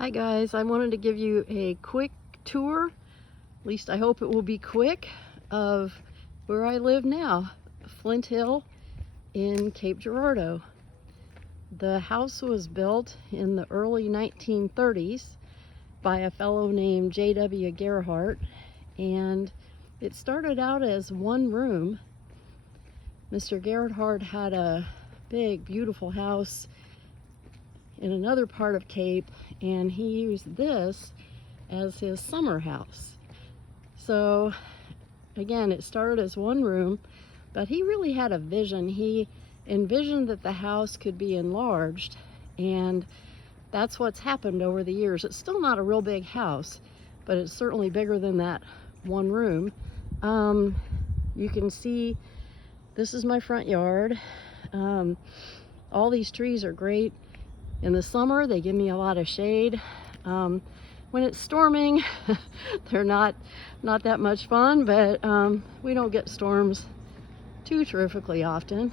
Hi guys, I wanted to give you a quick tour, at least I hope it will be quick, of where I live now, Flint Hill in Cape Girardeau. The house was built in the early 1930s by a fellow named J.W. Gerhardt, and it started out as one room. Mr. Gerhardt had a big, beautiful house in another part of Cape, and he used this as his summer house. So again, it started as one room, but he really had a vision. He envisioned that the house could be enlarged, and that's what's happened over the years. It's still not a real big house, but it's certainly bigger than that one room. You can see this is my front yard. All these trees are great. In the summer, they give me a lot of shade. When it's storming, they're not that much fun, but we don't get storms too terrifically often.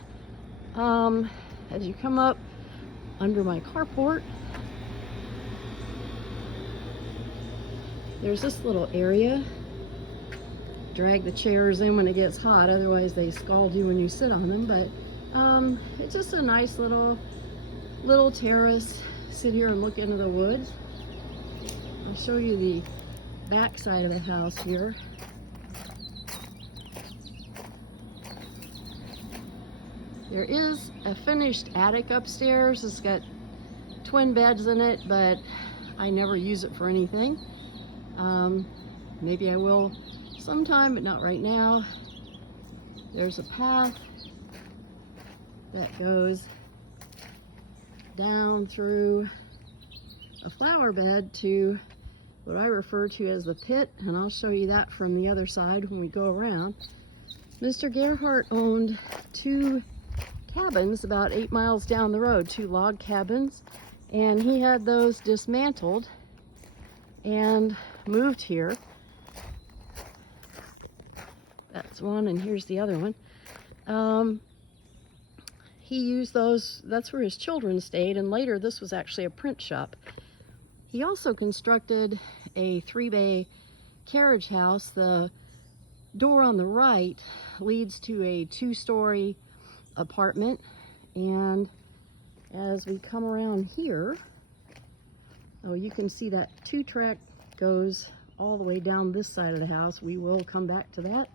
As you come up under my carport, there's this little area. Drag the chairs in when it gets hot, otherwise they scald you when you sit on them, but it's just a nice little terrace. Sit here and look into the woods. I'll show you the back side of the house here. There is a finished attic upstairs. It's got twin beds in it, but I never use it for anything. Maybe I will sometime, but not right now. There's a path that goes down through a flower bed to what I refer to as the pit, and I'll show you that from the other side when we go around. Mr. Gerhardt owned two cabins about 8 miles down the road, two log cabins, and he had those dismantled and moved here. That's one, and here's the other one. He used those, that's where his children stayed, and later this was actually a print shop. He also constructed a 3-bay carriage house. The door on the right leads to a 2-story apartment, and as we come around here, you can see that 2-track goes all the way down this side of the house. We will come back to that.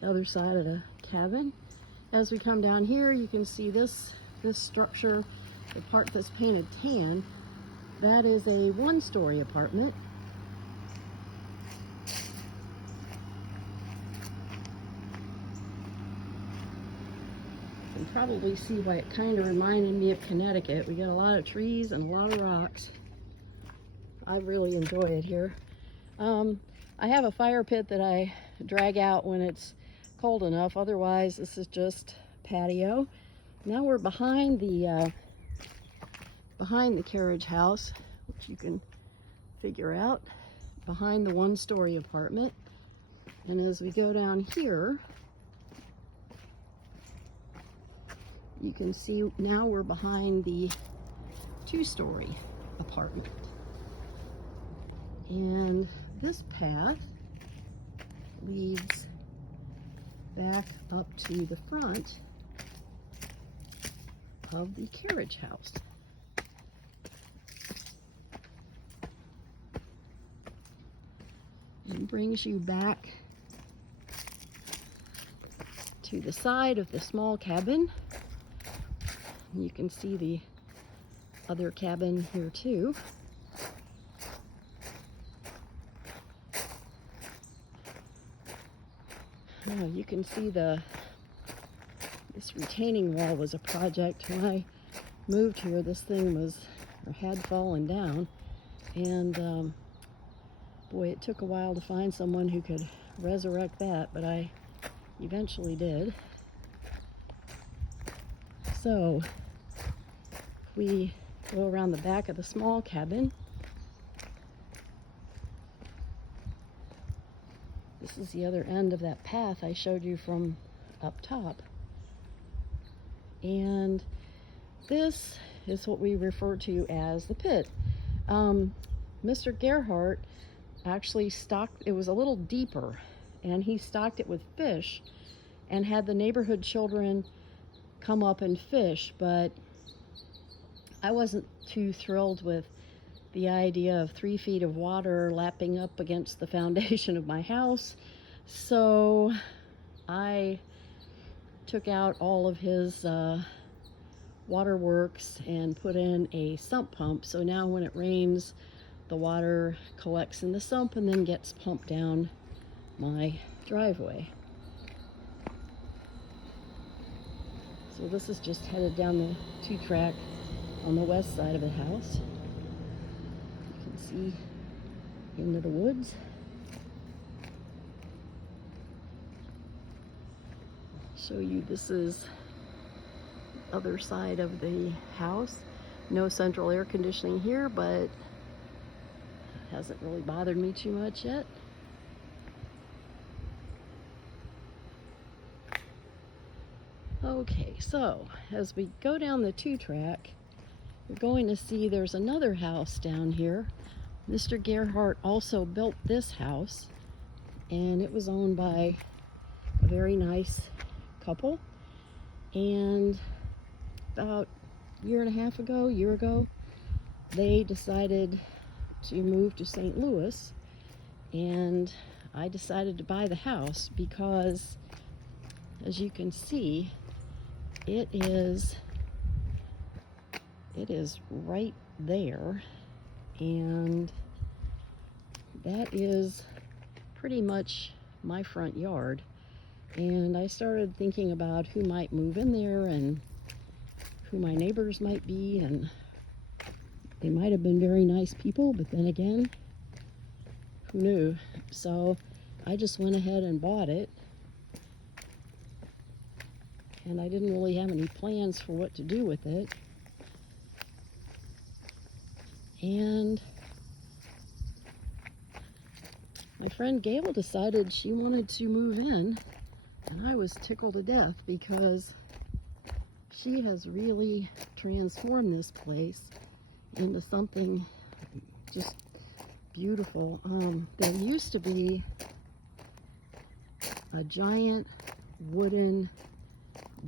The other side of the cabin. As we come down here, you can see this structure, the part that's painted tan. That is a 1-story apartment. You can probably see why it kind of reminded me of Connecticut. We got a lot of trees and a lot of rocks. I really enjoy it here. I have a fire pit that I drag out when it's cold enough. Otherwise, this is just patio. Now we're behind the carriage house, which you can figure out, behind the 1-story apartment. And as we go down here, you can see now we're behind the 2-story apartment. And this path leads back up to the front of the carriage house. And brings you back to the side of the small cabin. You can see the other cabin here too. Now you can see this retaining wall was a project. When I moved here, this thing had fallen down, and boy, it took a while to find someone who could resurrect that, but I eventually did. So we go around the back of the small cabin. This is the other end of that path I showed you from up top. And this is what we refer to as the pit. Mr. Gerhardt actually stocked, it was a little deeper, and he stocked it with fish and had the neighborhood children come up and fish, but I wasn't too thrilled with the idea of 3 feet of water lapping up against the foundation of my house. So I took out all of his waterworks and put in a sump pump. So now when it rains, the water collects in the sump and then gets pumped down my driveway. So this is just headed down the 2-track on the west side of the house. You can see into the woods. Show you, this is the other side of the house. No central air conditioning here, but it hasn't really bothered me too much yet. Okay, so as we go down the 2-track, you're going to see there's another house down here. Mr. Gerhardt also built this house, and it was owned by a very nice couple. And about a year ago, they decided to move to St. Louis, and I decided to buy the house because, as you can see, it is right there, and that is pretty much my front yard. And I started thinking about who might move in there and who my neighbors might be, and they might have been very nice people, but then again, who knew? So I just went ahead and bought it, and I didn't really have any plans for what to do with it. And my friend Gail decided she wanted to move in, and I was tickled to death because she has really transformed this place into something just beautiful. There used to be a giant wooden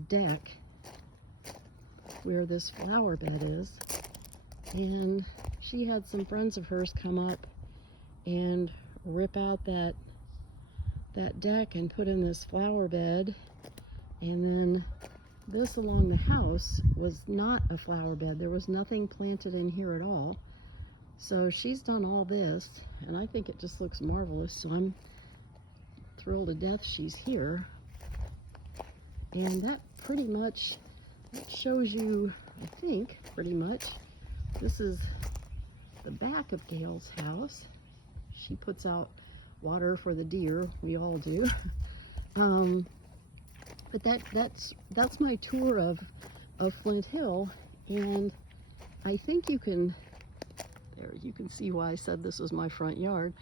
deck where this flower bed is, and she had some friends of hers come up and rip out that deck and put in this flower bed. And then this along the house was not a flower bed. There was nothing planted in here at all. So she's done all this, and I think it just looks marvelous. So I'm thrilled to death she's here. And that pretty much shows you, I think, pretty much, this is the back of Gail's house. She puts out water for the deer, we all do. But that's my tour of Flint Hill, and I think you can see why I said this was my front yard.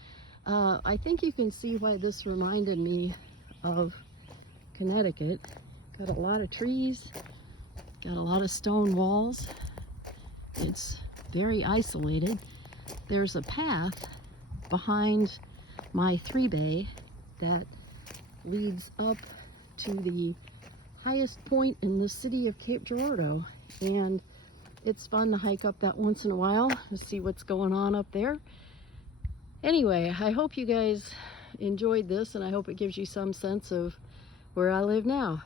I think you can see why this reminded me of Connecticut. Got a lot of trees, got a lot of stone walls. It's very isolated. There's a path behind my 3-bay that leads up to the highest point in the city of Cape Girardeau, and it's fun to hike up that once in a while to see what's going on up there. Anyway, I hope you guys enjoyed this, and I hope it gives you some sense of where I live now.